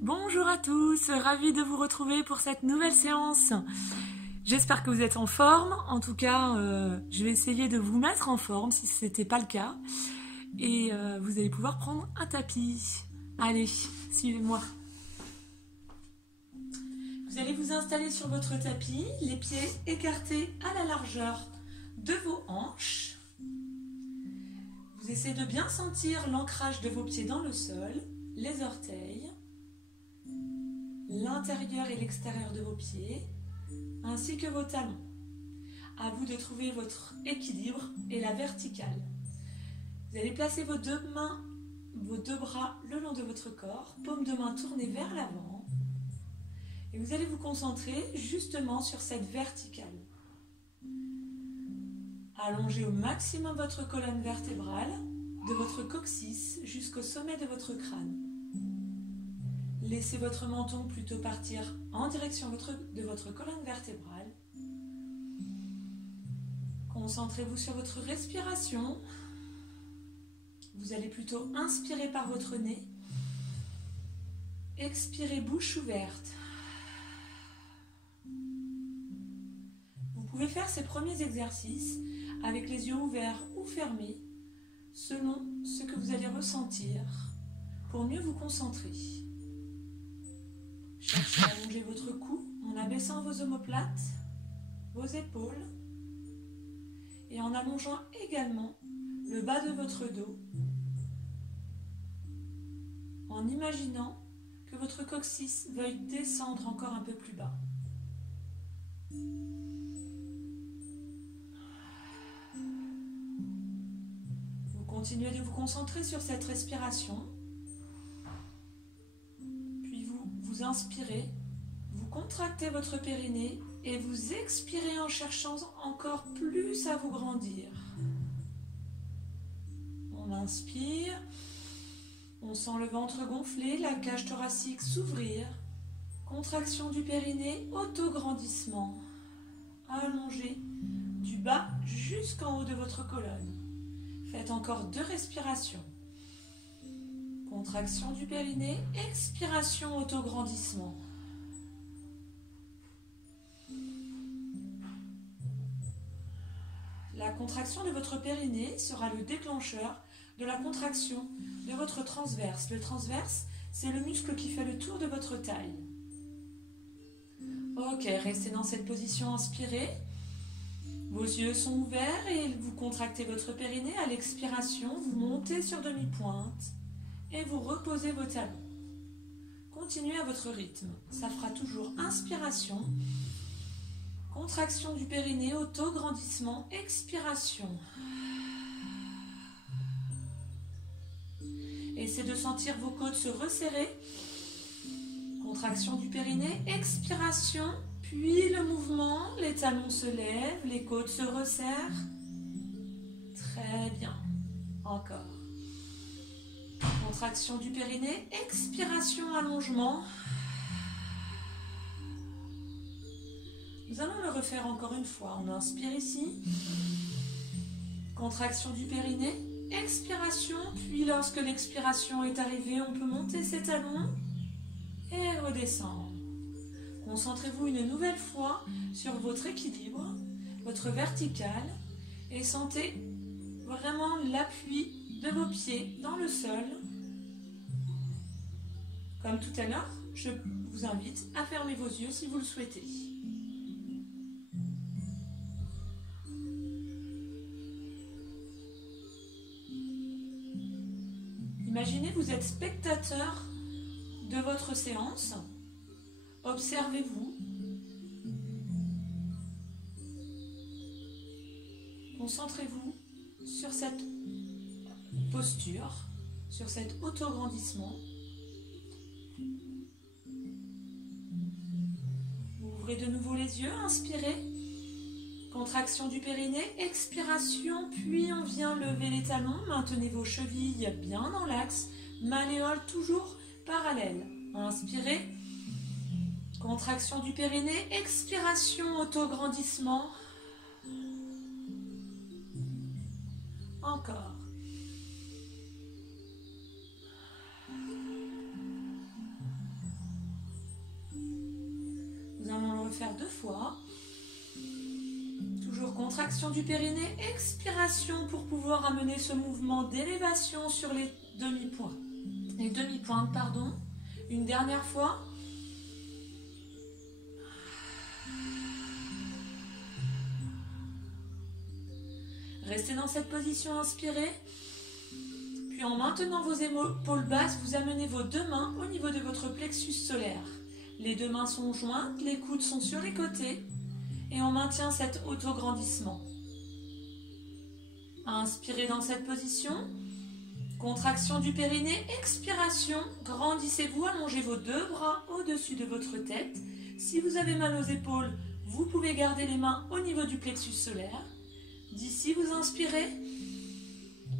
Bonjour à tous, ravie de vous retrouver pour cette nouvelle séance. J'espère que vous êtes en forme. En tout cas, je vais essayer de vous mettre en forme si ce n'était pas le cas. Et vous allez pouvoir prendre un tapis. Allez, suivez-moi. Vous allez vous installer sur votre tapis, les pieds écartés à la largeur de vos hanches. Vous essayez de bien sentir l'ancrage de vos pieds dans le sol, les orteils, l'intérieur et l'extérieur de vos pieds, ainsi que vos talons. À vous de trouver votre équilibre et la verticale. Vous allez placer vos deux mains, vos deux bras le long de votre corps, paume de main tournée vers l'avant. Et vous allez vous concentrer justement sur cette verticale. Allongez au maximum votre colonne vertébrale, de votre coccyx jusqu'au sommet de votre crâne. Laissez votre menton plutôt partir en direction de votre colonne vertébrale. Concentrez-vous sur votre respiration. Vous allez plutôt inspirer par votre nez. Expirez bouche ouverte. Vous pouvez faire ces premiers exercices avec les yeux ouverts ou fermés, selon ce que vous allez ressentir, pour mieux vous concentrer. Cherchez à allonger votre cou en abaissant vos omoplates, vos épaules, et en allongeant également le bas de votre dos, en imaginant que votre coccyx veuille descendre encore un peu plus bas. Continuez de vous concentrer sur cette respiration. Puis vous inspirez, vous contractez votre périnée et vous expirez en cherchant encore plus à vous grandir. On inspire, on sent le ventre gonfler, la cage thoracique s'ouvrir. Contraction du périnée, autograndissement. Allongé du bas jusqu'en haut de votre colonne. Faites encore 2 respirations. Contraction du périnée, expiration, autograndissement. La contraction de votre périnée sera le déclencheur de la contraction de votre transverse. Le transverse, c'est le muscle qui fait le tour de votre taille. Ok, restez dans cette position, inspirez. Vos yeux sont ouverts et vous contractez votre périnée. À l'expiration, vous montez sur demi-pointe et vous reposez vos talons. Continuez à votre rythme. Ça fera toujours inspiration, contraction du périnée, auto-grandissement, expiration. Essayez de sentir vos côtes se resserrer. Contraction du périnée, expiration. Puis le mouvement, les talons se lèvent, les côtes se resserrent. Très bien. Encore. Contraction du périnée, expiration, allongement. Nous allons le refaire encore une fois. On inspire ici. Contraction du périnée, expiration. Puis lorsque l'expiration est arrivée, on peut monter ses talons et redescendre. Concentrez-vous une nouvelle fois sur votre équilibre, votre verticale, et sentez vraiment l'appui de vos pieds dans le sol. Comme tout à l'heure, je vous invite à fermer vos yeux si vous le souhaitez. Imaginez que vous êtes spectateur de votre séance. Observez-vous. Concentrez-vous sur cette posture, sur cet autograndissement. Vous ouvrez de nouveau les yeux, inspirez. Contraction du périnée, expiration, puis on vient lever les talons. Maintenez vos chevilles bien dans l'axe. Malléole toujours parallèle. Inspirez. Contraction du périnée, expiration, autograndissement. Encore. 2 fois. Toujours contraction du périnée, expiration pour pouvoir amener ce mouvement d'élévation sur les demi-pointes. Les demi-pointes, pardon. Une dernière fois. Restez dans cette position, inspirez. Puis en maintenant vos épaules basses, vous amenez vos 2 mains au niveau de votre plexus solaire. Les 2 mains sont jointes, les coudes sont sur les côtés. Et on maintient cet auto-grandissement. Inspirez dans cette position. Contraction du périnée, expiration. Grandissez-vous, allongez vos 2 bras au-dessus de votre tête. Si vous avez mal aux épaules, vous pouvez garder les mains au niveau du plexus solaire. D'ici, vous inspirez.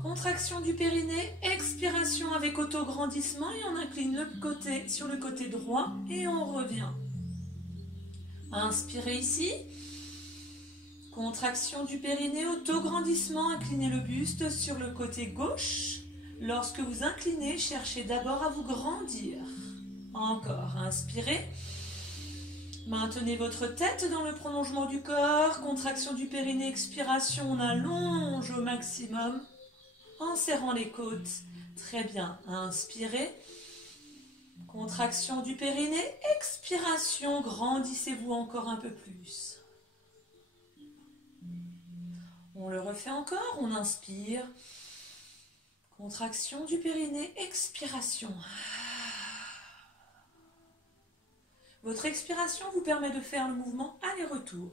Contraction du périnée, expiration avec auto-grandissement et on incline le côté sur le côté droit et on revient. Inspirez ici. Contraction du périnée, auto-grandissement, inclinez le buste sur le côté gauche. Lorsque vous inclinez, cherchez d'abord à vous grandir. Encore, inspirez. Maintenez votre tête dans le prolongement du corps. Contraction du périnée, expiration, on allonge au maximum en serrant les côtes. Très bien, inspirez. Contraction du périnée, expiration, grandissez-vous encore un peu plus. On le refait encore, on inspire. Contraction du périnée, expiration. Votre expiration vous permet de faire le mouvement aller-retour.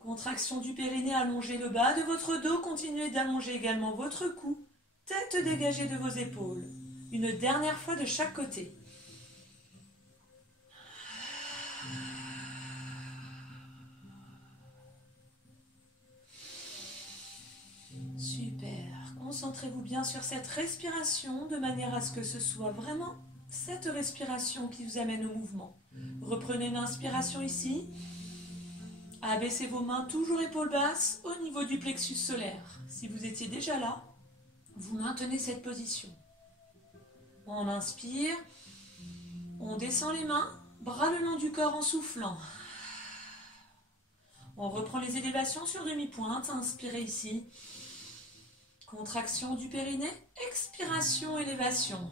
Contraction du périnée, allongez le bas de votre dos, continuez d'allonger également votre cou, tête dégagée de vos épaules. Une dernière fois de chaque côté. Super. Concentrez-vous bien sur cette respiration de manière à ce que ce soit vraiment cette respiration qui vous amène au mouvement. Reprenez une inspiration ici. Abaissez vos mains toujours épaules basses au niveau du plexus solaire. Si vous étiez déjà là, vous maintenez cette position. On inspire, on descend les mains, bras le long du corps en soufflant. On reprend les élévations sur demi-pointe, inspirez ici. Contraction du périnée, expiration, élévation.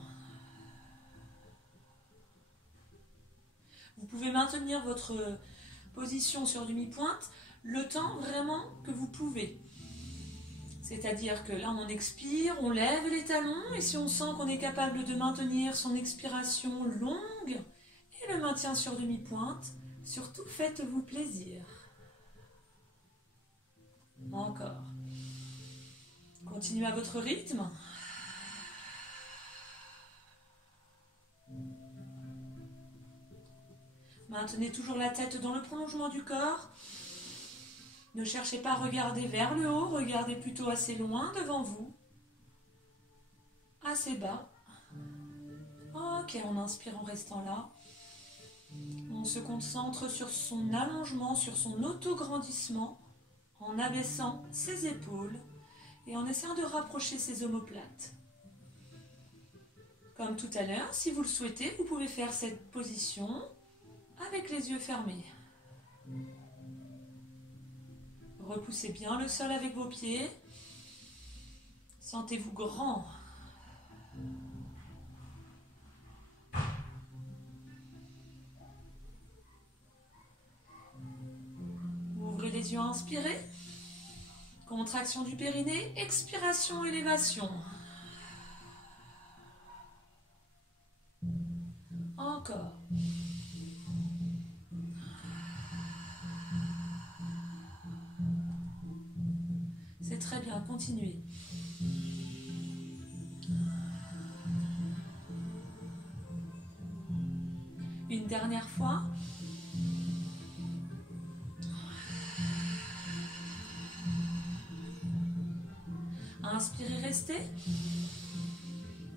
Vous pouvez maintenir votre position sur demi-pointe le temps vraiment que vous pouvez. C'est-à-dire que là, on expire, on lève les talons et si on sent qu'on est capable de maintenir son expiration longue et le maintien sur demi-pointe, surtout faites-vous plaisir. Encore. Continuez à votre rythme. Maintenez toujours la tête dans le prolongement du corps. Ne cherchez pas à regarder vers le haut, regardez plutôt assez loin devant vous. Assez bas. Ok, on inspire en restant là. On se concentre sur son allongement, sur son auto-grandissement, en abaissant ses épaules et en essayant de rapprocher ses omoplates. Comme tout à l'heure, si vous le souhaitez, vous pouvez faire cette position avec les yeux fermés. Repoussez bien le sol avec vos pieds. Sentez-vous grand. Ouvrez les yeux, inspirez. Contraction du périnée, expiration, élévation. Encore. C'est très bien, continuez. Une dernière fois. Inspirez, restez.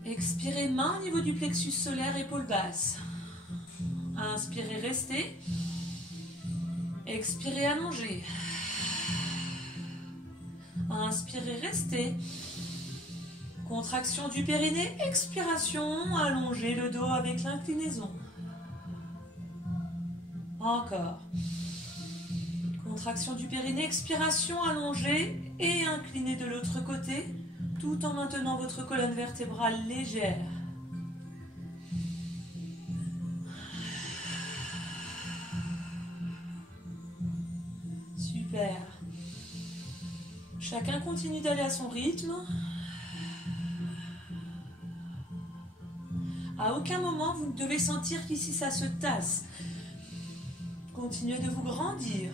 Expirez, main au niveau du plexus solaire, épaules basses. Inspirez, restez. Expirez, allongez. Inspirez, restez. Contraction du périnée, expiration, allongez le dos avec l'inclinaison. Encore. Contraction du périnée, expiration, allongée et inclinée de l'autre côté, tout en maintenant votre colonne vertébrale légère. Super. Chacun continue d'aller à son rythme. À aucun moment, vous ne devez sentir qu'ici ça se tasse. Continuez de vous grandir.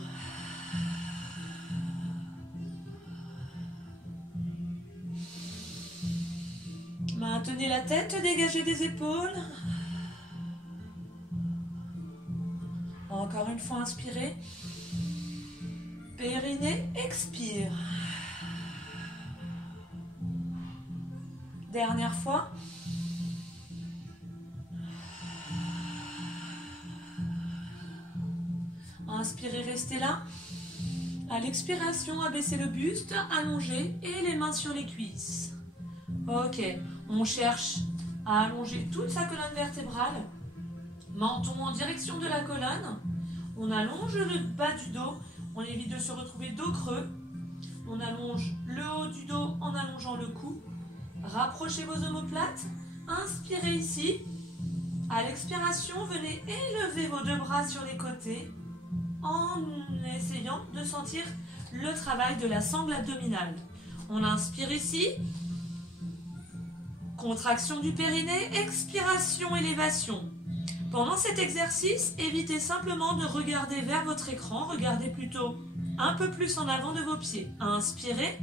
Maintenez la tête, dégagez des épaules. Encore une fois, inspirez. Périnée, expire. Dernière fois. Inspirez, restez là. À l'expiration, abaissez le buste, allongez et les mains sur les cuisses. Ok, on cherche à allonger toute sa colonne vertébrale. Menton en direction de la colonne. On allonge le bas du dos. On évite de se retrouver dos creux. On allonge le haut du dos en allongeant le cou. Rapprochez vos omoplates. Inspirez ici. À l'expiration, venez élever vos deux bras sur les côtés en essayant de sentir le travail de la sangle abdominale. On inspire ici. Contraction du périnée, expiration, élévation. Pendant cet exercice, évitez simplement de regarder vers votre écran. Regardez plutôt un peu plus en avant de vos pieds. Inspirez.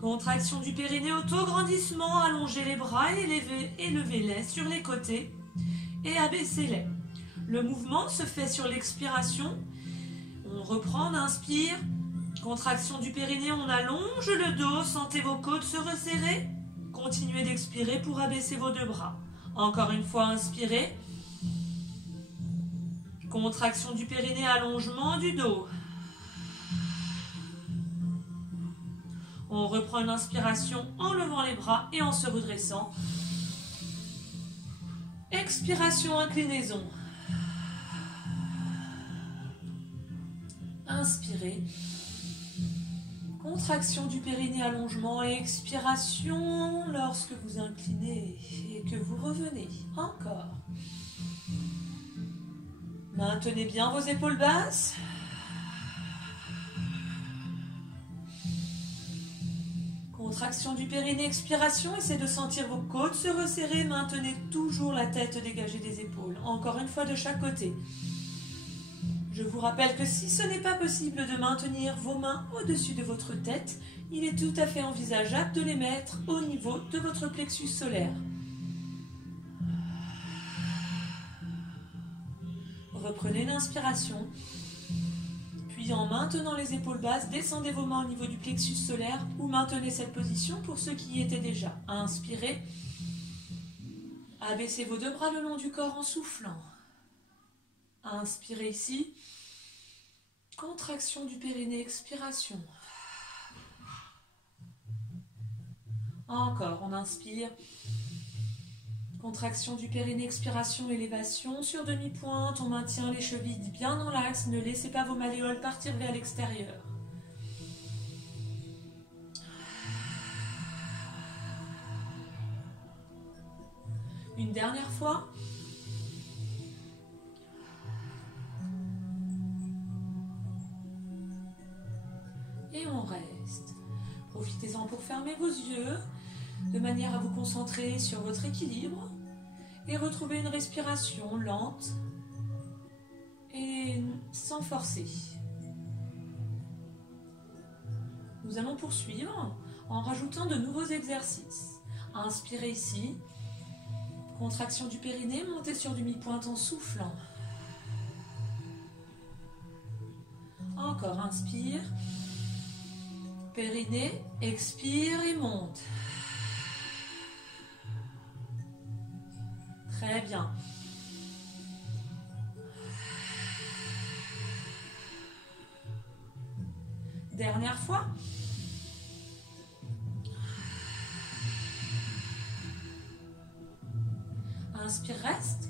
Contraction du périnée, auto-grandissement. Allongez les bras, élevez-les sur les côtés et abaissez-les. Le mouvement se fait sur l'expiration. On reprend, on inspire. Contraction du périnée, on allonge le dos. Sentez vos côtes se resserrer. Continuez d'expirer pour abaisser vos deux bras. Encore une fois, inspirez. Contraction du périnée, allongement du dos. On reprend une inspiration en levant les bras et en se redressant. Expiration, inclinaison. Inspirez. Contraction du périnée, allongement et expiration lorsque vous inclinez et que vous revenez. Encore. Maintenez bien vos épaules basses. Contraction du périnée, expiration. Essayez de sentir vos côtes se resserrer. Maintenez toujours la tête dégagée des épaules. Encore une fois de chaque côté. Je vous rappelle que si ce n'est pas possible de maintenir vos mains au-dessus de votre tête, il est tout à fait envisageable de les mettre au niveau de votre plexus solaire. Reprenez une inspiration, puis en maintenant les épaules basses, descendez vos mains au niveau du plexus solaire ou maintenez cette position pour ceux qui y étaient déjà. Inspirez, abaissez vos deux bras le long du corps en soufflant. Inspirez ici. Contraction du périnée, expiration. Encore, on inspire. Contraction du périnée, expiration, élévation. Sur demi-pointe, on maintient les chevilles bien dans l'axe. Ne laissez pas vos malléoles partir vers l'extérieur. Une dernière fois. Et on reste. Profitez-en pour fermer vos yeux, de manière à vous concentrer sur votre équilibre et retrouver une respiration lente et sans forcer. Nous allons poursuivre en rajoutant de nouveaux exercices. Inspirez ici. Contraction du périnée, montez sur demi-pointe en soufflant. Encore, inspire. Périnée, expire et monte. Très bien. Dernière fois. Inspire, reste.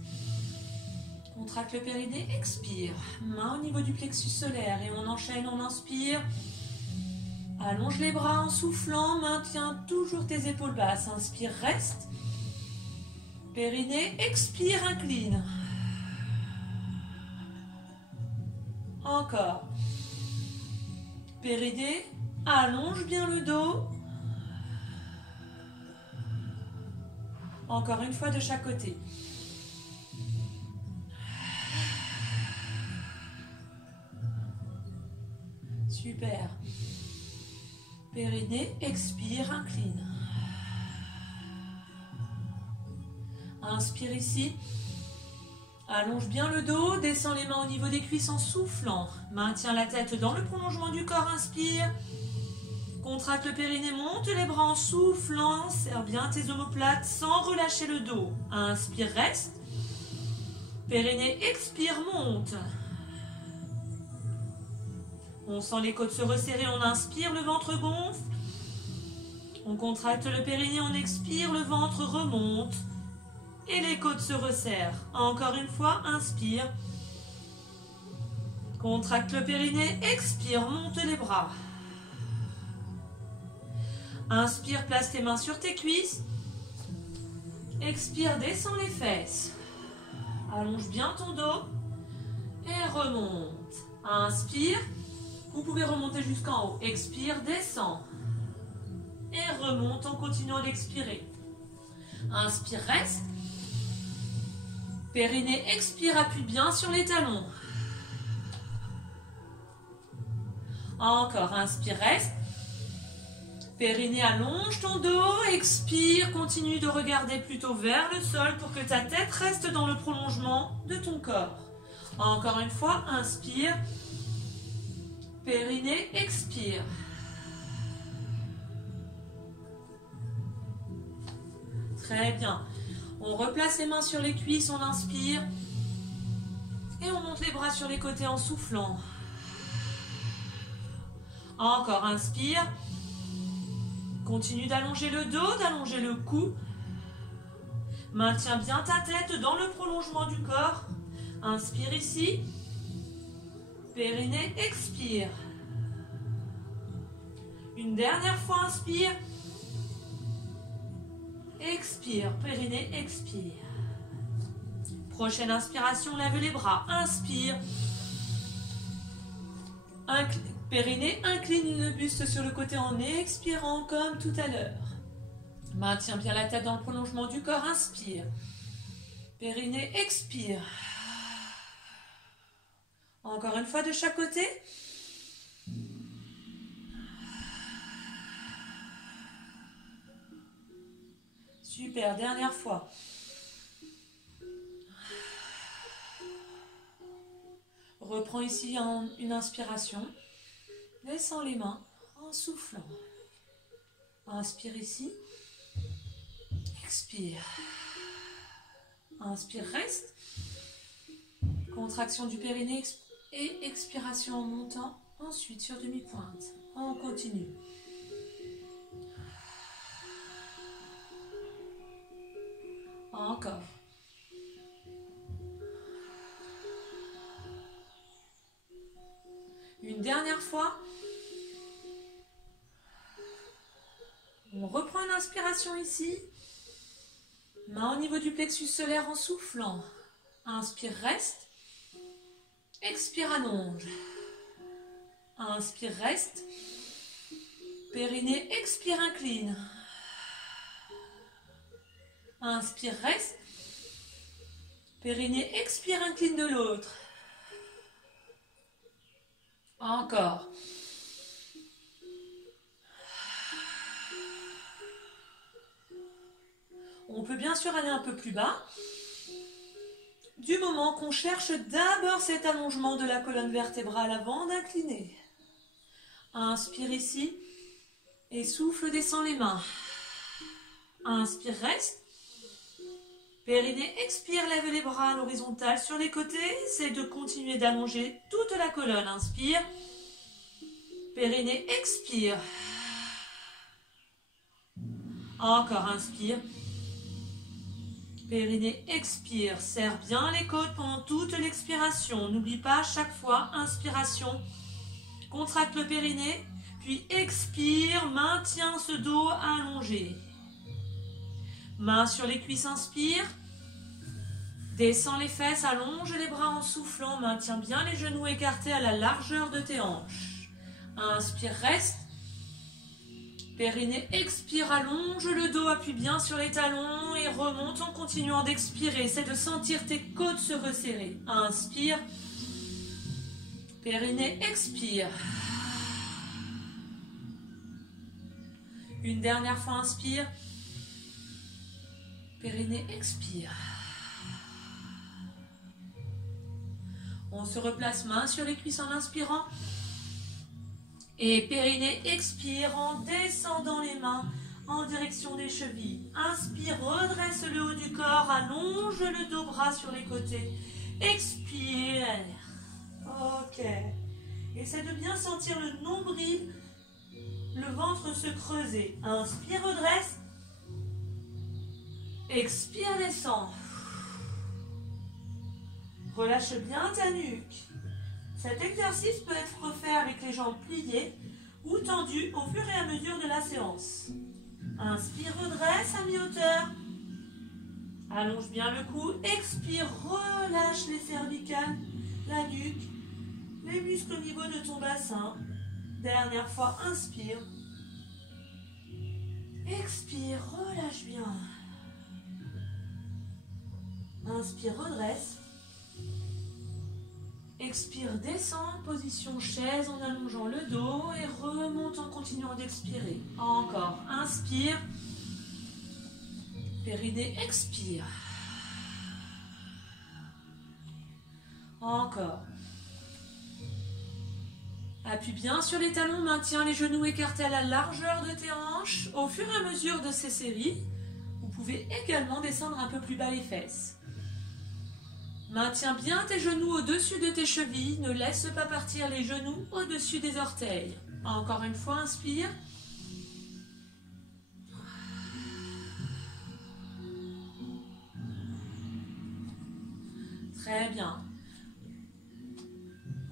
Contracte le périnée, expire. Main au niveau du plexus solaire et on enchaîne, on inspire. Allonge les bras en soufflant, maintiens toujours tes épaules basses. Inspire, reste. Périnée, expire, incline. Encore. Périnée, allonge bien le dos. Encore une fois de chaque côté. Super. Périnée, expire, incline. Inspire ici. Allonge bien le dos, descends les mains au niveau des cuisses en soufflant. Maintiens la tête dans le prolongement du corps, inspire. Contracte le périnée, monte les bras en soufflant. Serre bien tes omoplates sans relâcher le dos. Inspire, reste. Périnée, expire, monte. On sent les côtes se resserrer, on inspire, le ventre gonfle. On contracte le périnée, on expire, le ventre remonte. Et les côtes se resserrent. Encore une fois, inspire. Contracte le périnée, expire, monte les bras. Inspire, place tes mains sur tes cuisses. Expire, descends les fesses. Allonge bien ton dos. Et remonte. Inspire. Vous pouvez remonter jusqu'en haut. Expire, descend. Et remonte en continuant d'expirer. Inspire, reste. Périnée, expire, appuie bien sur les talons. Encore, inspire, reste. Périnée, allonge ton dos, expire, continue de regarder plutôt vers le sol pour que ta tête reste dans le prolongement de ton corps. Encore une fois, inspire. Périnée, expire. Très bien. On replace les mains sur les cuisses, on inspire. Et on monte les bras sur les côtés en soufflant. Encore, inspire. Continue d'allonger le dos, d'allonger le cou. Maintiens bien ta tête dans le prolongement du corps. Inspire ici. Périnée, expire. Une dernière fois, inspire. Expire, périnée, expire. Prochaine inspiration, lève les bras. Inspire. Périnée, incline le buste sur le côté en expirant comme tout à l'heure. Maintiens bien la tête dans le prolongement du corps. Inspire. Périnée, expire. Encore une fois de chaque côté. Super, dernière fois. Reprends ici une inspiration. Descends les mains en soufflant. Inspire ici. Expire. Inspire, reste. Contraction du périnée et expiration en montant. Ensuite sur demi-pointe. On continue. Encore. Une dernière fois. On reprend une inspiration ici. Main au niveau du plexus solaire en soufflant. Inspire, reste. Expire, allonge. Inspire, reste. Périnée, expire, incline. Inspire, reste. Périnée, expire, incline de l'autre. Encore. On peut bien sûr aller un peu plus bas. Du moment qu'on cherche d'abord cet allongement de la colonne vertébrale avant d'incliner. Inspire ici. Et souffle, descend les mains. Inspire, reste. Périnée, expire, lève les bras à l'horizontale sur les côtés. Essaye de continuer d'allonger toute la colonne. Inspire. Périnée, expire. Encore, inspire. Périnée, expire. Serre bien les côtes pendant toute l'expiration. N'oublie pas, chaque fois, inspiration. Contracte le périnée, puis expire. Maintiens ce dos allongé. Main sur les cuisses, inspire. Descends les fesses, allonge les bras en soufflant. Maintiens bien les genoux écartés à la largeur de tes hanches. Inspire, reste. Périnée, expire, allonge le dos, appuie bien sur les talons et remonte en continuant d'expirer. Essaie de sentir tes côtes se resserrer. Inspire. Périnée, expire. Une dernière fois, inspire. Périnée, expire. On se replace main sur les cuisses en inspirant. Et périnée, expire en descendant les mains en direction des chevilles. Inspire, redresse le haut du corps, allonge le dos, bras sur les côtés. Expire. Ok. Essaie de bien sentir le nombril, le ventre se creuser. Inspire, redresse. Expire, descend. Relâche bien ta nuque. Cet exercice peut être fait avec les jambes pliées ou tendues au fur et à mesure de la séance. Inspire, redresse à mi-hauteur. Allonge bien le cou. Expire, relâche les cervicales, la nuque, les muscles au niveau de ton bassin. Dernière fois, inspire. Expire, relâche bien. Inspire, redresse. Expire, descend, position chaise en allongeant le dos et remonte en continuant d'expirer. Encore, inspire. Périnée, expire. Encore. Appuie bien sur les talons, maintiens les genoux écartés à la largeur de tes hanches. Au fur et à mesure de ces séries, vous pouvez également descendre un peu plus bas les fesses. Maintiens bien tes genoux au-dessus de tes chevilles. Ne laisse pas partir les genoux au-dessus des orteils. Encore une fois, inspire. Très bien.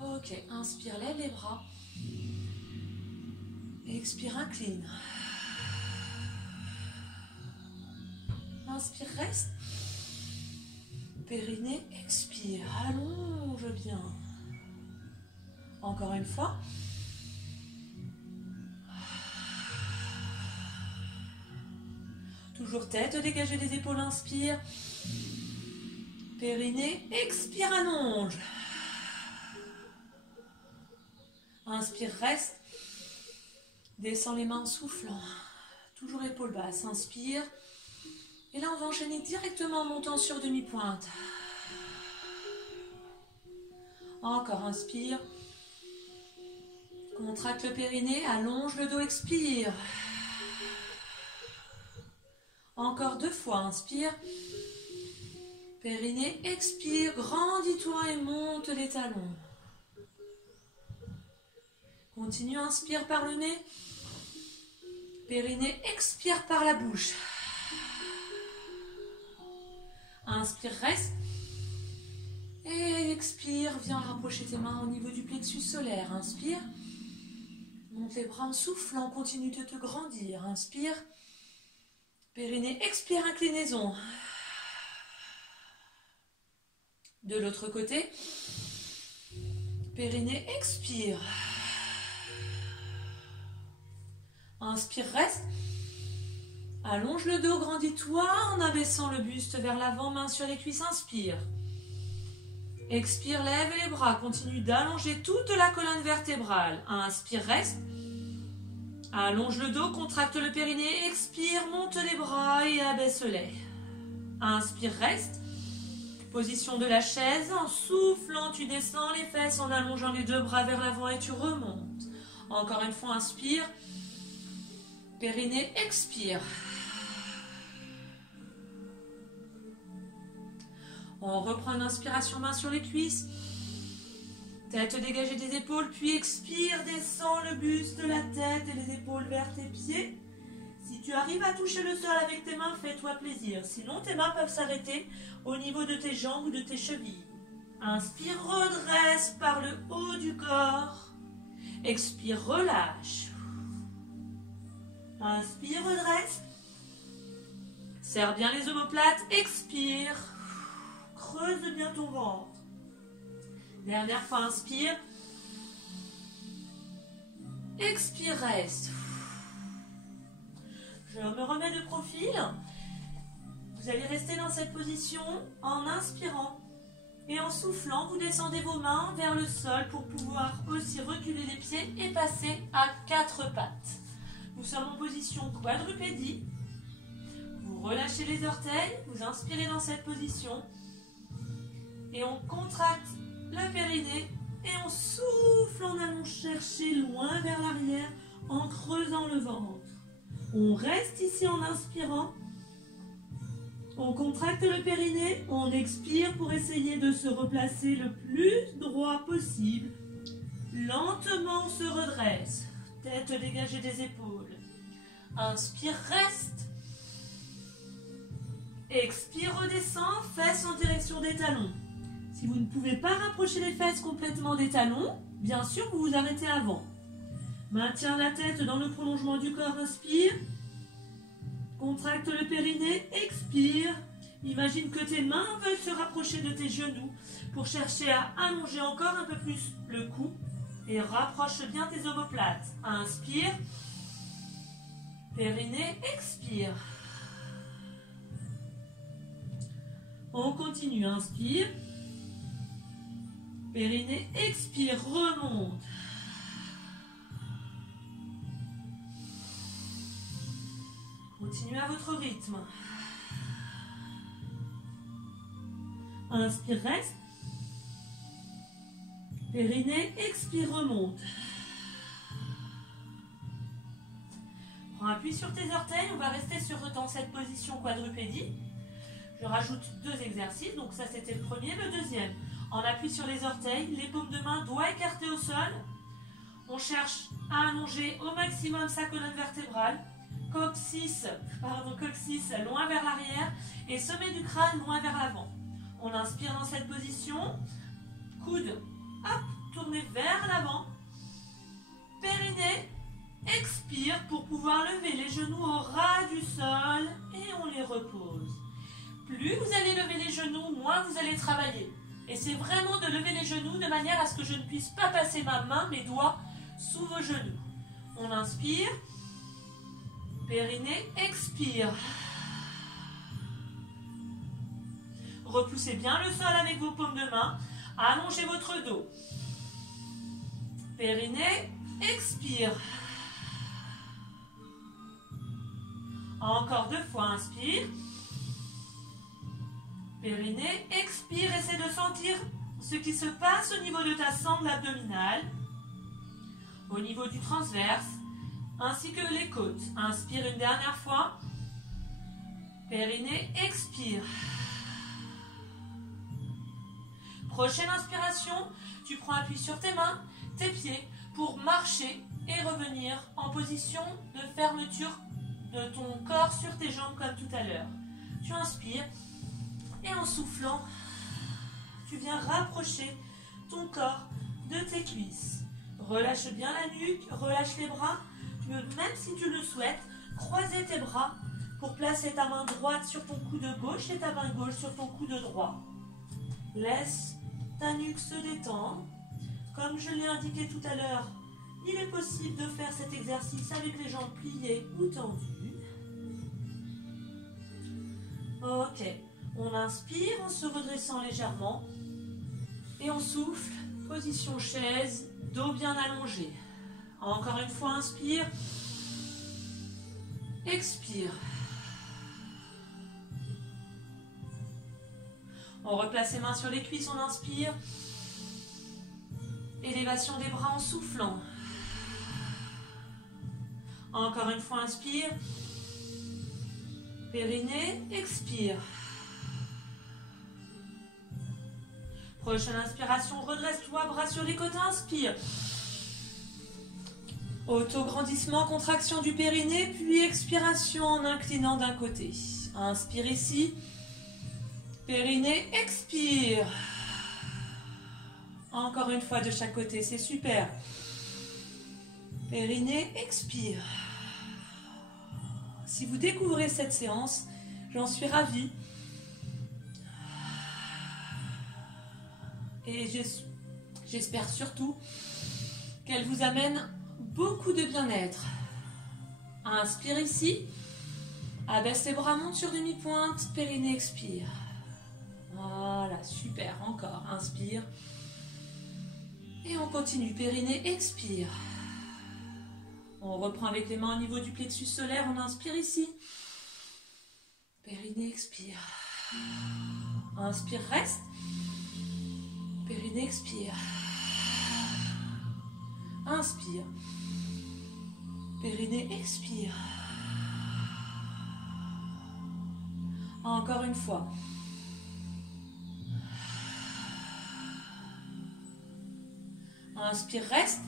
Ok, inspire, lève les bras. Expire, incline. Inspire, reste. Périnée, expire, allonge bien. Encore une fois. Toujours tête dégagée des épaules, inspire. Périnée, expire, allonge. Inspire, reste. Descends les mains en soufflant. Toujours épaules basses, inspire. Et là, on va enchaîner directement en montant sur demi-pointe. Encore, inspire. Contracte le périnée, allonge le dos, expire. Encore 2 fois, inspire. Périnée, expire, grandis-toi et monte les talons. Continue, inspire par le nez. Périnée, expire par la bouche. Inspire, reste. Et expire, viens rapprocher tes mains au niveau du plexus solaire. Inspire. Monte les bras en soufflant, continue de te grandir. Inspire. Périnée, expire, inclinaison. De l'autre côté. Périnée, expire. Inspire, reste. Allonge le dos, grandis-toi en abaissant le buste vers l'avant, main sur les cuisses, inspire. Expire, lève les bras, continue d'allonger toute la colonne vertébrale. Inspire, reste. Allonge le dos, contracte le périnée, expire, monte les bras et abaisse-les. Inspire, reste. Position de la chaise, en soufflant, tu descends les fesses en allongeant les 2 bras vers l'avant et tu remontes. Encore une fois, inspire. Périnée, expire. On reprend une inspiration, main sur les cuisses. Tête dégagée des épaules, puis expire, descend le buste de la tête et les épaules vers tes pieds. Si tu arrives à toucher le sol avec tes mains, fais-toi plaisir. Sinon, tes mains peuvent s'arrêter au niveau de tes jambes ou de tes chevilles. Inspire, redresse par le haut du corps. Expire, relâche. Inspire, redresse. Serre bien les omoplates. Expire. Creuse bien ton ventre. Dernière fois, inspire. Expire, reste. Je me remets de profil. Vous allez rester dans cette position en inspirant. Et en soufflant, vous descendez vos mains vers le sol pour pouvoir aussi reculer les pieds et passer à 4 pattes. Nous sommes en position quadrupédie. Vous relâchez les orteils, vous inspirez dans cette position. Et on contracte le périnée et on souffle en allant chercher loin vers l'arrière en creusant le ventre. On reste ici en inspirant. On contracte le périnée, on expire pour essayer de se replacer le plus droit possible. Lentement, on se redresse. Tête dégagée des épaules. Inspire, reste. Expire, redescend, fesses en direction des talons. Si vous ne pouvez pas rapprocher les fesses complètement des talons, bien sûr, vous vous arrêtez avant. Maintiens la tête dans le prolongement du corps, inspire. Contracte le périnée, expire. Imagine que tes mains veulent se rapprocher de tes genoux pour chercher à allonger encore un peu plus le cou et rapproche bien tes omoplates. Inspire. Périnée, expire. On continue, inspire. Périnée, expire, remonte. Continuez à votre rythme. Inspire, reste. Périnée, expire, remonte. Prends appui sur tes orteils. On va rester dans cette position quadrupédie. Je rajoute 2 exercices. Donc ça, c'était le premier. Le deuxième, en appui sur les orteils, les paumes de main doigts écartés au sol. On cherche à allonger au maximum sa colonne vertébrale. Coccyx loin vers l'arrière et sommet du crâne loin vers l'avant. On inspire dans cette position. Coude, hop, tourné vers l'avant. Périnée, expire pour pouvoir lever les genoux au ras du sol et on les repose. Plus vous allez lever les genoux, moins vous allez travailler. Et c'est vraiment de lever les genoux de manière à ce que je ne puisse pas passer ma main, mes doigts, sous vos genoux. On inspire. Périnée, expire. Repoussez bien le sol avec vos paumes de main. Allongez votre dos. Périnée, expire. Encore 2 fois, inspire. Périnée, expire. Essaie de sentir ce qui se passe au niveau de ta sangle abdominale, au niveau du transverse, ainsi que les côtes. Inspire une dernière fois. Périnée, expire. Prochaine inspiration, tu prends appui sur tes mains, tes pieds, pour marcher et revenir en position de fermeture de ton corps sur tes jambes comme tout à l'heure. Tu inspires et en soufflant, tu viens rapprocher ton corps de tes cuisses. Relâche bien la nuque, relâche les bras. Tu peux, même si tu le souhaites, croiser tes bras pour placer ta main droite sur ton coude gauche et ta main gauche sur ton coude droit. Laisse ta nuque se détendre. Comme je l'ai indiqué tout à l'heure, il est possible de faire cet exercice avec les jambes pliées ou tendues. Ok, on inspire en se redressant légèrement et on souffle, position chaise, dos bien allongé. Encore une fois, inspire, expire. On replace les mains sur les cuisses, on inspire. Élévation des bras en soufflant. Encore une fois, inspire. Périnée, expire. Prochaine inspiration, redresse-toi, bras sur les côtés, inspire. Auto-grandissement, contraction du périnée, puis expiration en inclinant d'un côté. Inspire ici. Périnée, expire. Encore une fois de chaque côté, c'est super. Périnée, expire. Si vous découvrez cette séance, j'en suis ravie. Et j'espère surtout qu'elle vous amène beaucoup de bien-être. Inspire ici. Abaisse les bras, monte sur demi-pointe. Périnée, expire. Voilà, super. Encore. Inspire. Et on continue. Périnée, expire. On reprend avec les mains au niveau du plexus solaire. On inspire ici. Périnée, expire. Inspire, reste. Périnée, expire. Inspire. Périnée, expire. Encore une fois. Inspire, reste.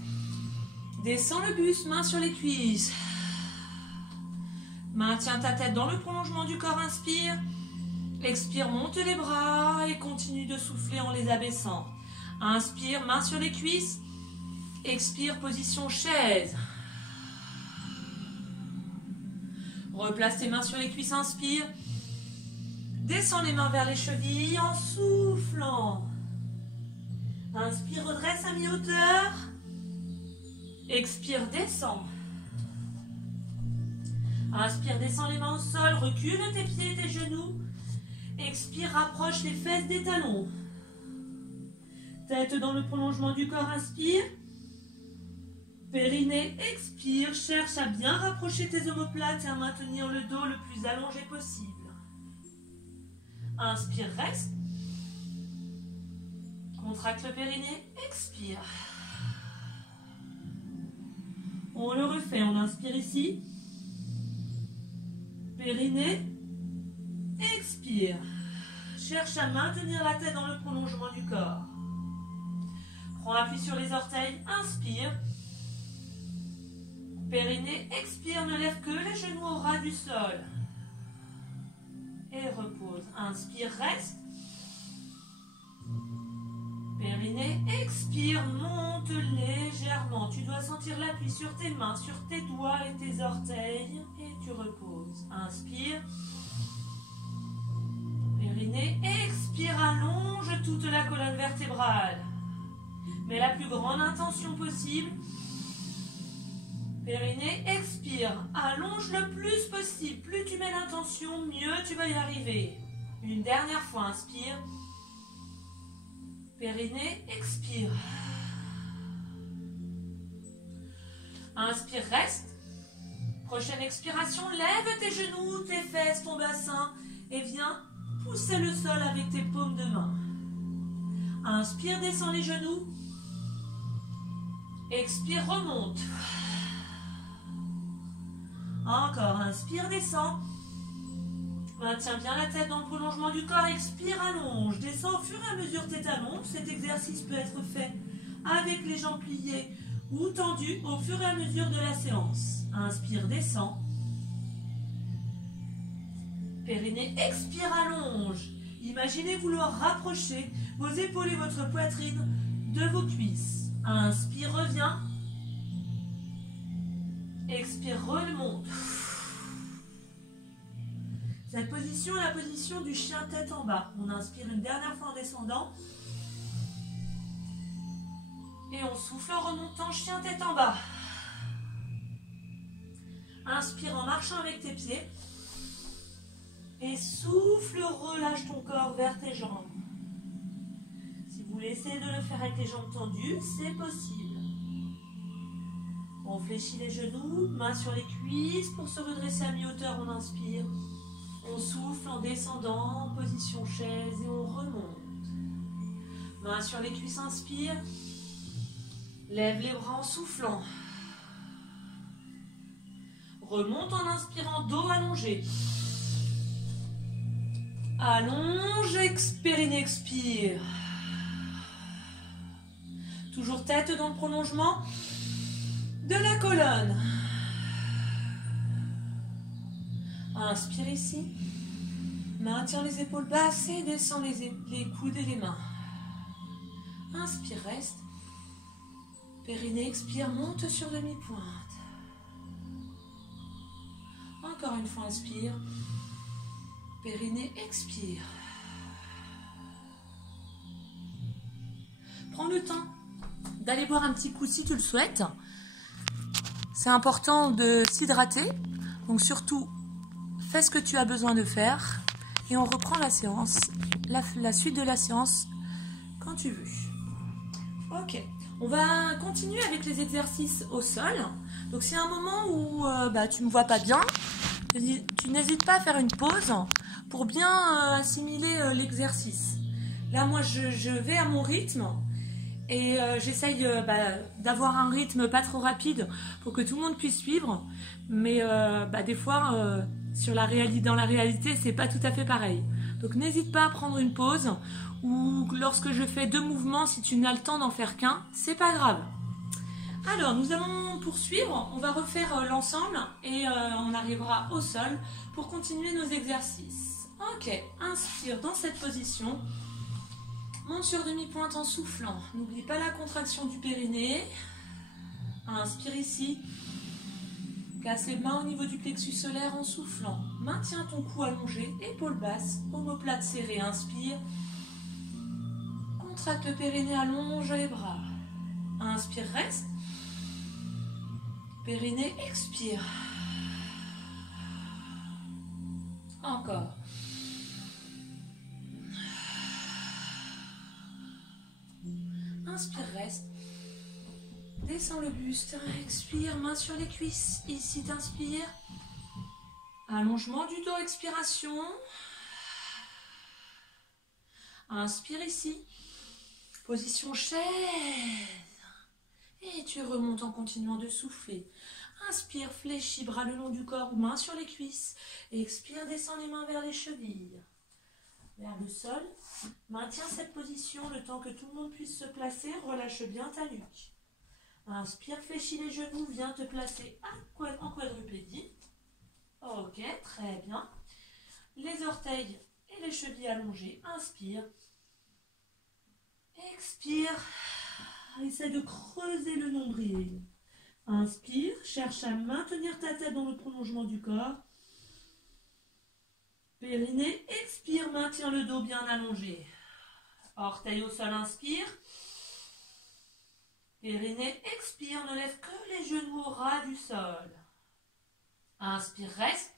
Descends le buste, main sur les cuisses. Maintiens ta tête dans le prolongement du corps, inspire. Expire, monte les bras et continue de souffler en les abaissant. Inspire, main sur les cuisses. Expire, position chaise. Replace tes mains sur les cuisses, inspire. Descends les mains vers les chevilles en soufflant. Inspire, redresse à mi-hauteur. Expire, descends. Inspire, descends les mains au sol. Recule tes pieds et tes genoux. Expire, rapproche les fesses des talons. Tête dans le prolongement du corps, inspire. Périnée, expire. Cherche à bien rapprocher tes omoplates et à maintenir le dos le plus allongé possible. Inspire, reste. Contracte le périnée, expire. On le refait, on inspire ici. Périnée, expire. Cherche à maintenir la tête dans le prolongement du corps. Prends appui sur les orteils, inspire. Périnée, expire, ne lève que les genoux au ras du sol. Et repose. Inspire, reste. Périnée, expire, monte légèrement. Tu dois sentir l'appui sur tes mains, sur tes doigts et tes orteils. Et tu reposes. Inspire. Périnée, expire, allonge toute la colonne vertébrale. Mets la plus grande intention possible. Périnée, expire, allonge le plus possible. Plus tu mets l'intention, mieux tu vas y arriver. Une dernière fois, inspire. Périnée, expire. Inspire, reste. Prochaine expiration, lève tes genoux, tes fesses, ton bassin et viens pousser le sol avec tes paumes de main. Inspire, descends les genoux. Expire, remonte. Encore, inspire, descends. Maintiens bien la tête dans le prolongement du corps, expire, allonge. Descends au fur et à mesure tes talons. Cet exercice peut être fait avec les jambes pliées ou tendues au fur et à mesure de la séance. Inspire, descends. Périnée, expire, allonge. Imaginez vouloir rapprocher vos épaules et votre poitrine de vos cuisses. Inspire, reviens. Expire, remonte. Cette position est la position du chien tête en bas. On inspire une dernière fois en descendant. Et on souffle en remontant, chien tête en bas. Inspire en marchant avec tes pieds. Et souffle, relâche ton corps vers tes jambes. Si vous voulez essayer de le faire avec les jambes tendues, c'est possible. On fléchit les genoux, mains sur les cuisses. Pour se redresser à mi-hauteur, on inspire. On souffle en descendant, en position chaise et on remonte. Mains sur les cuisses, inspire. Lève les bras en soufflant. Remonte en inspirant, dos allongé. Allonge, périnée, expire. Toujours tête dans le prolongement. de la colonne. Inspire ici. Maintiens les épaules basses et descends les coudes et les mains. Inspire, reste. Périnée, expire, monte sur demi-pointe. Encore une fois, inspire. Périnée, expire. Prends le temps d'aller boire un petit coup si tu le souhaites. C'est important de s'hydrater. Donc surtout, fais ce que tu as besoin de faire. Et on reprend la séance, la suite de la séance quand tu veux. Ok, on va continuer avec les exercices au sol. Donc c'est un moment où tu ne me vois pas bien. Tu n'hésites pas à faire une pause pour bien assimiler l'exercice. Là, moi, je vais à mon rythme et j'essaye d'avoir un rythme pas trop rapide pour que tout le monde puisse suivre. Mais des fois, dans la réalité, c'est pas tout à fait pareil. Donc n'hésite pas à prendre une pause ou lorsque je fais 2 mouvements, si tu n'as le temps d'en faire qu'un, c'est pas grave. Alors, nous allons poursuivre, on va refaire l'ensemble et on arrivera au sol pour continuer nos exercices. Ok, inspire dans cette position, monte sur demi-pointe en soufflant. N'oublie pas la contraction du périnée. Inspire ici, casse les mains au niveau du plexus solaire en soufflant. Maintiens ton cou allongé, épaules basses, omoplate serrée, inspire. Contracte le périnée, allonge les bras. Inspire, reste. Périnée, expire. Encore. Inspire, reste. Descends le buste, expire, main sur les cuisses. Ici, t'inspires. Allongement du dos, expiration. Inspire ici. Position chaise. Et tu remontes en continuant de souffler. Inspire, fléchis, bras le long du corps ou main sur les cuisses. Expire, descends les mains vers les chevilles. Vers le sol. Maintiens cette position le temps que tout le monde puisse se placer. Relâche bien ta nuque. Inspire, fléchis les genoux, viens te placer en quadrupédie. Ok, très bien. Les orteils et les chevilles allongés. Inspire. Expire. Essaie de creuser le nombril. Inspire, cherche à maintenir ta tête dans le prolongement du corps. Périnée, expire, maintiens le dos bien allongé. Orteil au sol, inspire. Périnée, expire, ne lève que les genoux au ras du sol. Inspire, reste.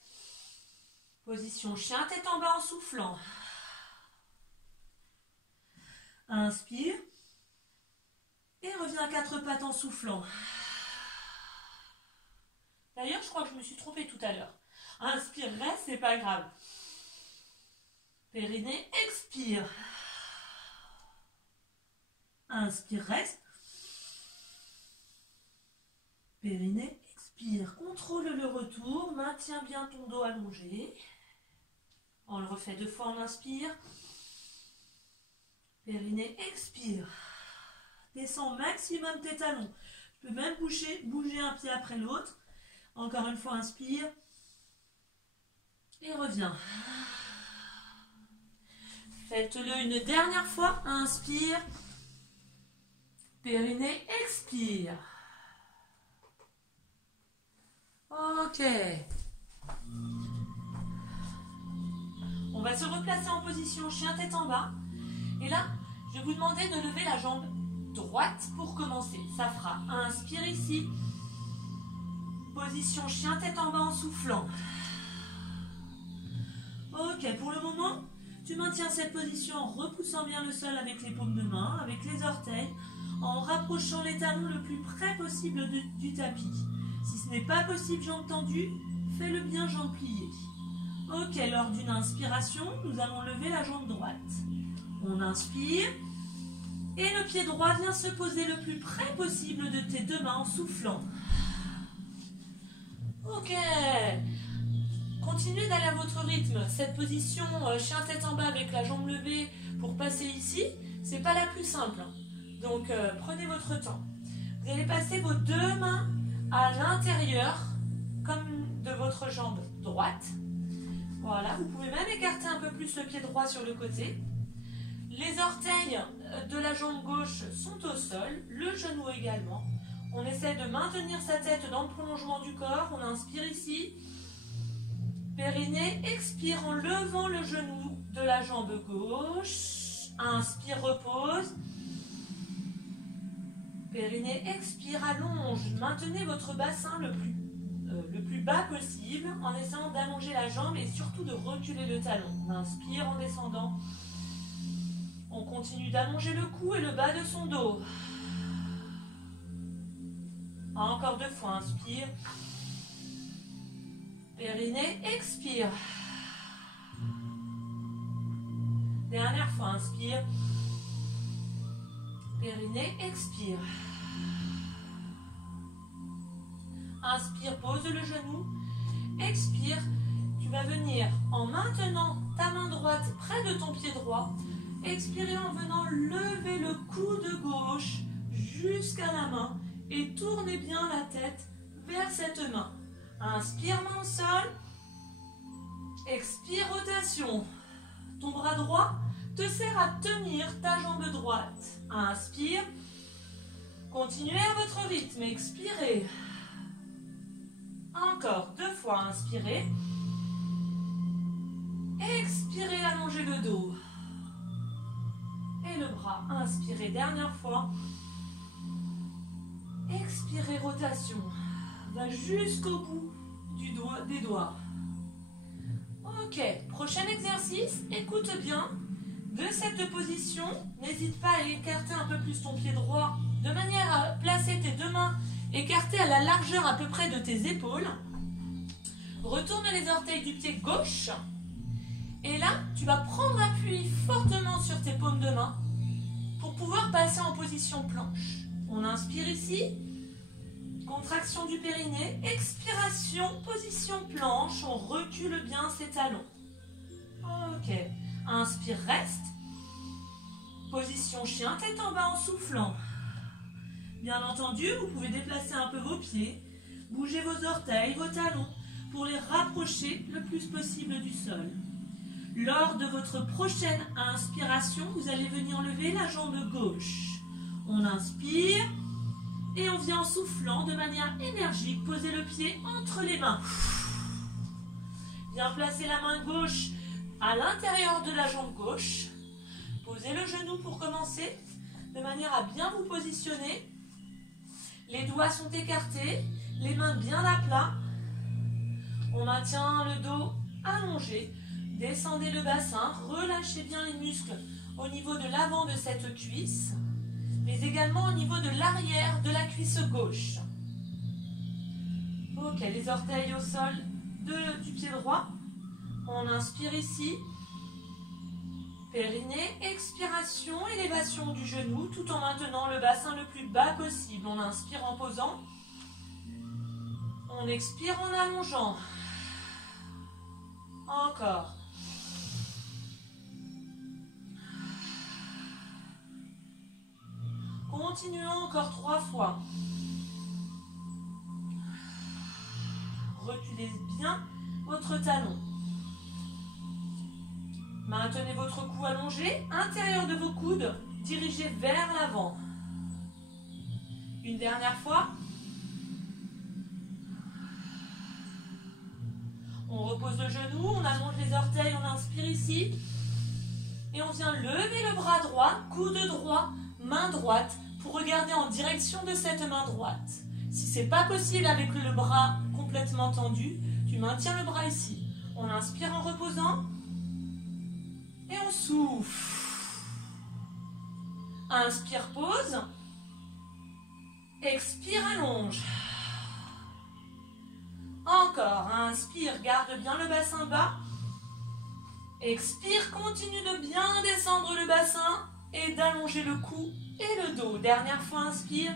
Position chien, tête en bas en soufflant. Inspire. Et reviens à 4 pattes en soufflant. D'ailleurs, je crois que je me suis trompée tout à l'heure. Inspire, reste, c'est pas grave. Périnée, expire. Inspire, reste. Périnée, expire. Contrôle le retour. Maintiens bien ton dos allongé. On le refait 2 fois, on inspire. Périnée, expire. Descends maximum tes talons. Tu peux même bouger un pied après l'autre. Encore une fois, inspire. Et reviens. Faites-le une dernière fois. Inspire. Périnée, expire. Ok. On va se replacer en position chien tête en bas. Et là, je vais vous demander de lever la jambe droite pour commencer. Ça fera inspire ici. Position chien tête en bas en soufflant. Ok, pour le moment, tu maintiens cette position en repoussant bien le sol avec les paumes de main, avec les orteils, en rapprochant les talons le plus près possible du tapis. Si ce n'est pas possible, jambes tendues, fais-le bien jambes pliées. Ok, lors d'une inspiration, nous allons lever la jambe droite. On inspire. Et le pied droit vient se poser le plus près possible de tes 2 mains en soufflant. Ok. Continuez d'aller à votre rythme. Cette position chien tête en bas avec la jambe levée pour passer ici, c'est pas la plus simple. Donc prenez votre temps. Vous allez passer vos 2 mains à l'intérieur, comme de votre jambe droite. Voilà, vous pouvez même écarter un peu plus le pied droit sur le côté. Les orteils de la jambe gauche sont au sol, le genou également. On essaie de maintenir sa tête dans le prolongement du corps. On inspire ici. Périnée, expire en levant le genou de la jambe gauche. Inspire, repose. Périnée, expire, allonge. Maintenez votre bassin le plus bas possible en essayant d'allonger la jambe et surtout de reculer le talon. On inspire en descendant. On continue d'allonger le cou et le bas de son dos. Encore 2 fois, inspire. Périnée, expire. Dernière fois, inspire. Périnée, expire. Inspire, pose le genou. Expire. Tu vas venir en maintenant ta main droite près de ton pied droit. Expirez en venant lever le coude gauche jusqu'à la main et tournez bien la tête vers cette main. Inspire, main au sol. Expire, rotation. Ton bras droit te sert à tenir ta jambe droite. Inspire. Continuez à votre rythme. Expirez. Encore 2 fois. Inspirez. Expirez, allongez le dos. Et le bras. Inspirez, dernière fois. Expirez, rotation. Va jusqu'au bout des doigts. Ok, prochain exercice. Écoute bien. De cette position, n'hésite pas à écarter un peu plus ton pied droit de manière à placer tes 2 mains écartées à la largeur à peu près de tes épaules. Retourne les orteils du pied gauche. Et là, tu vas prendre appui fortement sur tes paumes de main pour pouvoir passer en position planche. On inspire ici. Contraction du périnée. Expiration, position planche. On recule bien ses talons. Ok. Inspire, reste. Position chien, tête en bas en soufflant. Bien entendu, vous pouvez déplacer un peu vos pieds. Bougez vos orteils, vos talons pour les rapprocher le plus possible du sol. Lors de votre prochaine inspiration, vous allez venir lever la jambe gauche. On inspire et on vient en soufflant de manière énergique. Posez le pied entre les mains. Bien placer la main gauche à l'intérieur de la jambe gauche. Posez le genou pour commencer de manière à bien vous positionner. Les doigts sont écartés, les mains bien à plat. On maintient le dos allongé. Descendez le bassin, relâchez bien les muscles au niveau de l'avant de cette cuisse, mais également au niveau de l'arrière de la cuisse gauche. Ok, les orteils au sol du pied droit. On inspire ici. Périnée, expiration, élévation du genou, tout en maintenant le bassin le plus bas possible. On inspire en posant. On expire en allongeant. Encore. Continuons encore 3 fois. Reculez bien votre talon. Maintenez votre cou allongé, intérieur de vos coudes, dirigez vers l'avant. Une dernière fois. On repose le genou, on allonge les orteils, on inspire ici. Et on vient lever le bras droit, coude droit, main droite, pour regarder en direction de cette main droite. Si ce n'est pas possible avec le bras complètement tendu, tu maintiens le bras ici. On inspire en reposant. Et on souffle. Inspire, pause. Expire, allonge. Encore, inspire, garde bien le bassin bas. Expire, continue de bien descendre le bassin et d'allonger le cou et le dos. Dernière fois, inspire.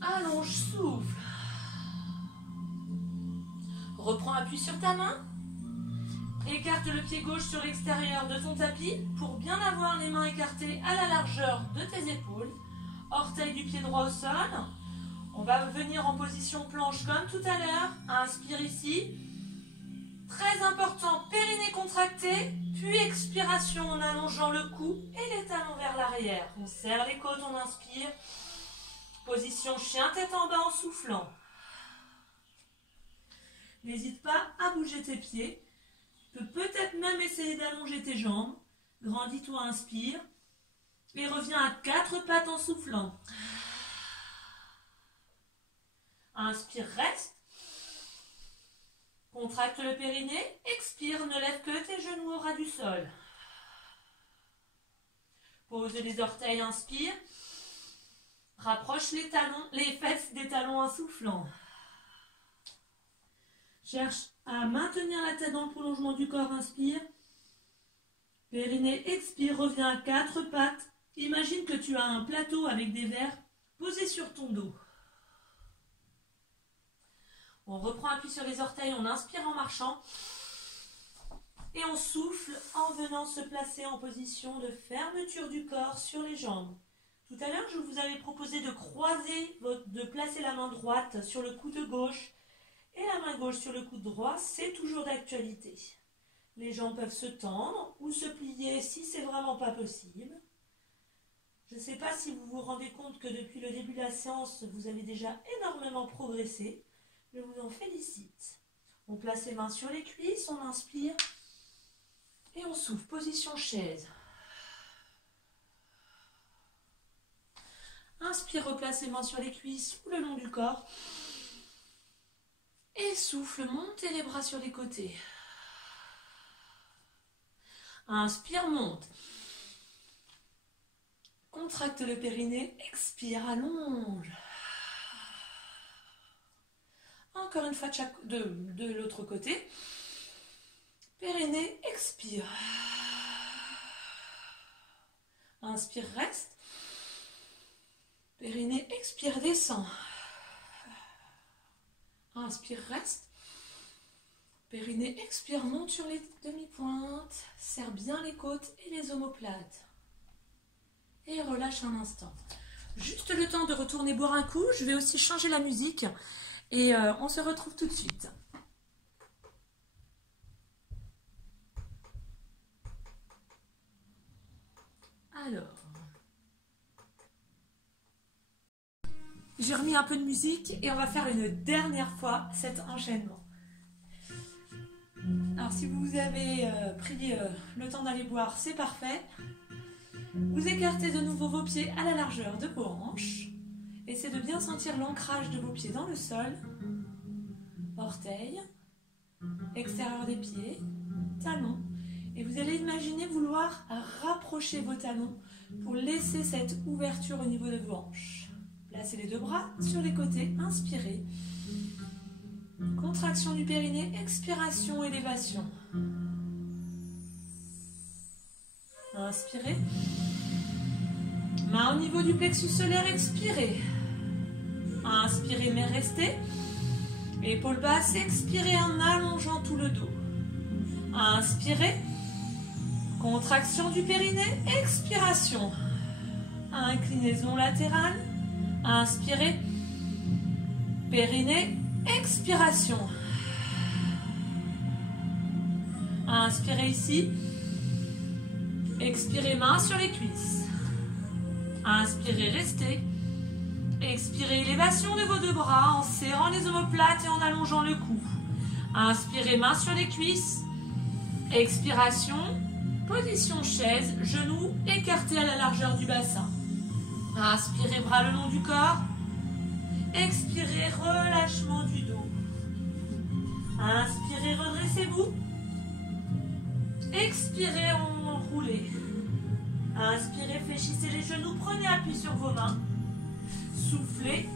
Allonge, souffle. Reprends appui sur ta main. Écarte le pied gauche sur l'extérieur de ton tapis pour bien avoir les mains écartées à la largeur de tes épaules. Orteil du pied droit au sol. On va venir en position planche comme tout à l'heure. Inspire ici. Très important, périnée contracté, puis expiration en allongeant le cou et les talons vers l'arrière. On serre les côtes, on inspire. Position chien, tête en bas en soufflant. N'hésite pas à bouger tes pieds. Tu peux peut-être même essayer d'allonger tes jambes. Grandis-toi, inspire. Et reviens à 4 pattes en soufflant. Inspire, reste. Contracte le périnée. Expire, ne lève que tes genoux au ras du sol. Pose les orteils, inspire. Rapproche les talons, les fesses des talons en soufflant. Cherche à maintenir la tête dans le prolongement du corps, inspire. Périnée, expire, reviens à 4 pattes. Imagine que tu as un plateau avec des verres posés sur ton dos. On reprend appui sur les orteils, on inspire en marchant. Et on souffle en venant se placer en position de fermeture du corps sur les jambes. Tout à l'heure, je vous avais proposé de croiser, de placer la main droite sur le coude gauche et la main gauche sur le coude droit. C'est toujours d'actualité. Les jambes peuvent se tendre ou se plier si c'est vraiment pas possible. Je ne sais pas si vous vous rendez compte que depuis le début de la séance, vous avez déjà énormément progressé. Je vous en félicite. On place les mains sur les cuisses, on inspire et on souffle. Position chaise. Inspire, replace les mains sur les cuisses ou le long du corps. Et souffle, montez les bras sur les côtés. Inspire, monte. Contracte le périnée, expire, allonge. Encore une fois de l'autre côté. Périnée, expire. Inspire, reste. Périnée, expire, descend. Inspire, reste. Périnée, expire, monte sur les demi-pointes. Serre bien les côtes et les omoplates. Et relâche un instant. Juste le temps de retourner boire un coup. Je vais aussi changer la musique. Et on se retrouve tout de suite. Alors. J'ai remis un peu de musique et on va faire une dernière fois cet enchaînement. Alors si vous avez pris le temps d'aller boire, c'est parfait. Vous écartez de nouveau vos pieds à la largeur de vos hanches. Essayez de bien sentir l'ancrage de vos pieds dans le sol. Orteils, extérieur des pieds, talons. Et vous allez imaginer vouloir rapprocher vos talons pour laisser cette ouverture au niveau de vos hanches. Placez les deux bras sur les côtés, inspirez. Contraction du périnée, expiration, élévation. Inspirez. Main au niveau du plexus solaire, expirez. Inspirez mais restez. Épaules basses, expirez en allongeant tout le dos. Inspirez. Contraction du périnée, expiration. Inclinaison latérale. Inspirez. Périnée, expiration. Inspirez ici. Expirez, main sur les cuisses. Inspirez, restez. Expirez, élévation de vos deux bras en serrant les omoplates et en allongeant le cou. Inspirez, main sur les cuisses. Expiration, position chaise, genoux écartés à la largeur du bassin. Inspirez, bras le long du corps. Expirez, relâchement du dos. Inspirez, redressez-vous. Expirez, enroulez. Inspirez, fléchissez les genoux, prenez appui sur vos mains. Soufflez.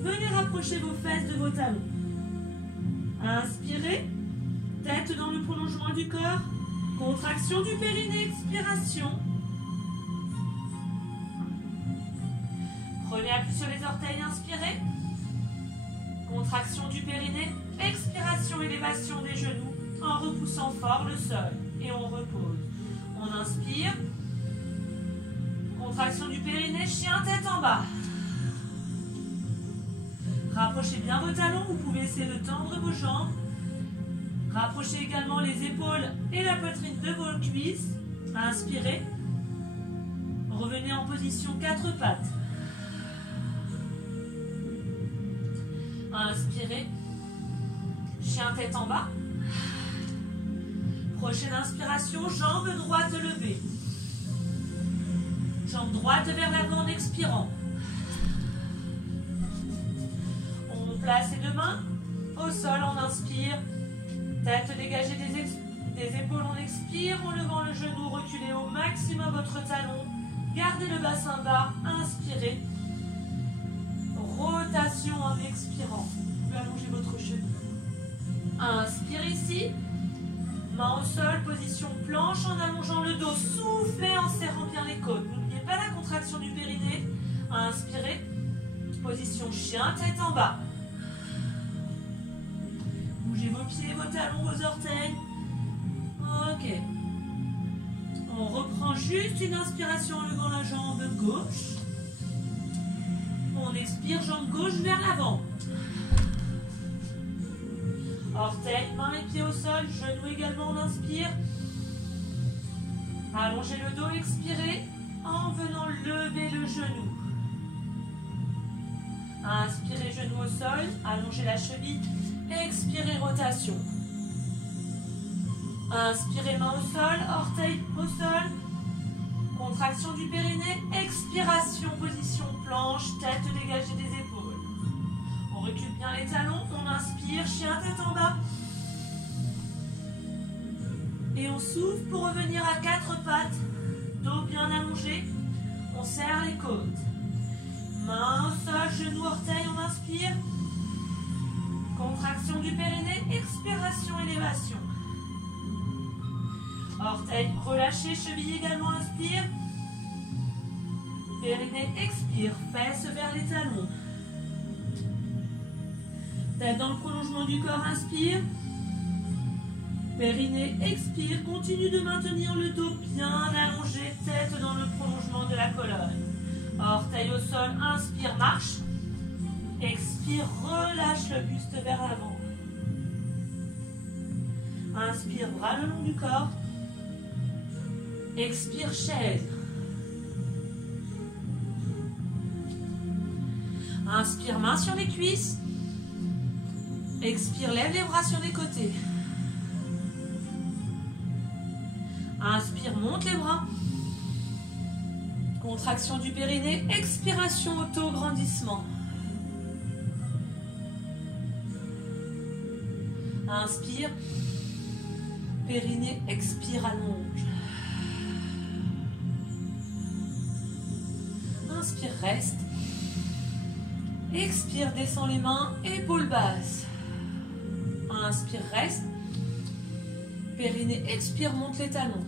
Venez rapprocher vos fesses de vos talons. Inspirez. Tête dans le prolongement du corps. Contraction du périnée, expiration. Prenez appui sur les orteils, inspirez. Contraction du périnée, expiration, élévation des genoux en repoussant fort le sol. Et on repose. On inspire. Contraction du périnée, chien, tête en bas. Rapprochez bien vos talons, vous pouvez essayer de tendre vos jambes. Rapprochez également les épaules et la poitrine de vos cuisses. Inspirez. Revenez en position 4 pattes. Inspirez. Chien tête en bas. Prochaine inspiration, jambe droite levée. Jambe droite vers l'avant en expirant. On place les deux mains au sol, on inspire. Tête dégagée des épaules, on expire. En levant le genou, reculez au maximum votre talon. Gardez le bassin bas, inspirez. Rotation en expirant. Vous pouvez allonger votre genou. Inspirez ici. Main au sol, position planche en allongeant le dos. Soufflez en serrant bien les côtes. N'oubliez pas la contraction du périnée. Inspirez. Position chien, tête en bas. Bougez vos pieds, vos talons, vos orteils. Ok. On reprend juste une inspiration en levant la jambe gauche. On expire, jambe gauche vers l'avant. Orteils, mains et pieds au sol, genoux également, on inspire. Allongez le dos, expirez en venant lever le genou. Inspirez, genou au sol, allongez la cheville, expirez, rotation. Inspirez, main au sol, orteils au sol, contraction du périnée, expiration, position planche, tête dégagée des épaules. On recule bien les talons, on inspire, chien tête en bas. Et on souffle pour revenir à 4 pattes, dos bien allongé, on serre les côtes. Main au sol, genou, orteil, on inspire. Contraction du périnée, expiration, élévation. Orteil relâché, cheville également, inspire. Périnée, expire, fesses vers les talons. Tête dans le prolongement du corps, inspire. Périnée, expire, continue de maintenir le dos bien allongé, tête dans le prolongement de la colonne. Orteil au sol, inspire, marche. Expire, relâche le buste vers l'avant. Inspire, bras le long du corps. Expire, chaise. Inspire, main sur les cuisses. Expire, lève les bras sur les côtés. Inspire, monte les bras. Contraction du périnée, expiration, auto-grandissement. Inspire, périnée, expire, allonge. Inspire, reste. Expire, descend les mains, épaules basses. Inspire, reste. Périnée, expire, monte les talons.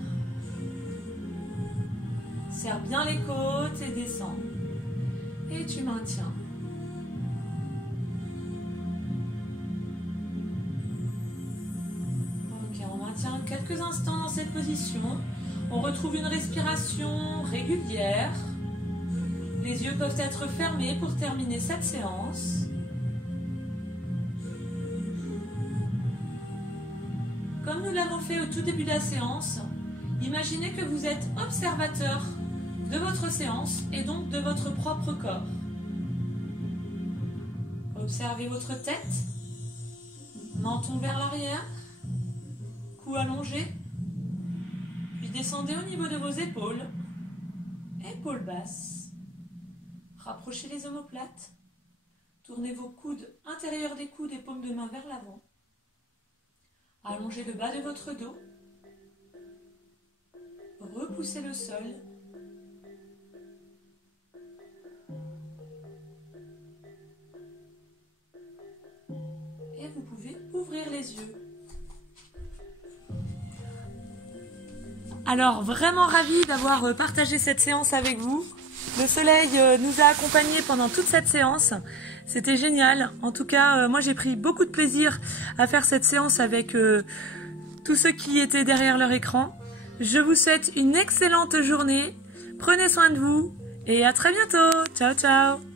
Serre bien les côtes et descends. Et tu maintiens. Ok, on maintient quelques instants dans cette position. On retrouve une respiration régulière. Les yeux peuvent être fermés pour terminer cette séance. Comme nous l'avons fait au tout début de la séance, imaginez que vous êtes observateur de votre séance et donc de votre propre corps. Observez votre tête, menton vers l'arrière, cou allongé, puis descendez au niveau de vos épaules, épaules basses. Rapprochez les omoplates, tournez vos coudes intérieurs des coudes et paumes de main vers l'avant. Allongez le bas de votre dos. Repoussez le sol. Et vous pouvez ouvrir les yeux. Alors, vraiment ravie d'avoir partagé cette séance avec vous. Le soleil nous a accompagnés pendant toute cette séance. C'était génial. En tout cas, moi j'ai pris beaucoup de plaisir à faire cette séance avec tous ceux qui étaient derrière leur écran. Je vous souhaite une excellente journée. Prenez soin de vous et à très bientôt. Ciao, ciao.